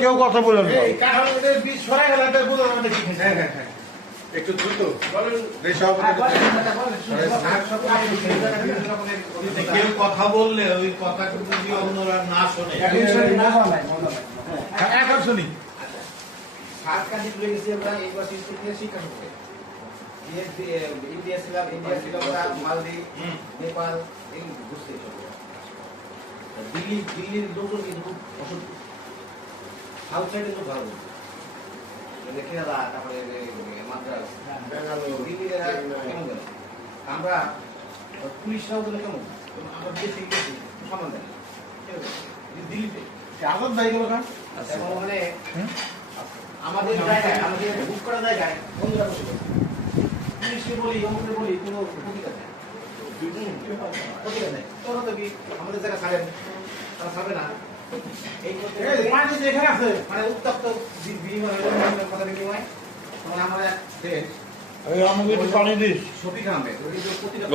কেউ কথা বলেন কেউ কথা বললে ওই কথা যদি অন্যরা না শোনে এখন শুনি সাত কান্ট্রি ঘুরে গেছি আমরা শিক্ষা থেকে শিক্ষা ইন্ডিয়া ছিলাম ইন্ডিয়া শ্রীলঙ্কা মালদ্বীপ নেপাল এই দিল্লি দিল্লির লোকজন কিন্তু সাউথ লোক ভালো। মানে কেরালা তারপরে মাদ্রাস। কেমন আমরা পুলিশরাও গেলে কেমন? আমরা দেশে গেছি সমান দিল্লিতে। আজাদ ভাই গেল খান মানে আমাদের জায়গায় আমাদের বুক করা জায়গায় বন্ধুরা বসে। পুলিশকে বলি অমুককে বলি কোনো প্রতিকার নেই নেই তোরা তো কি আমাদের জায়গা ছাড়েন তারা ছাড়বে না এই করতে এখানে আছে মানে উত্তপ্ত বিনিময় কথা বিনিময় তখন আমরা দেশ আমাকে একটু পানি দিস শফিক আহমেদ ওই যে প্রতিটা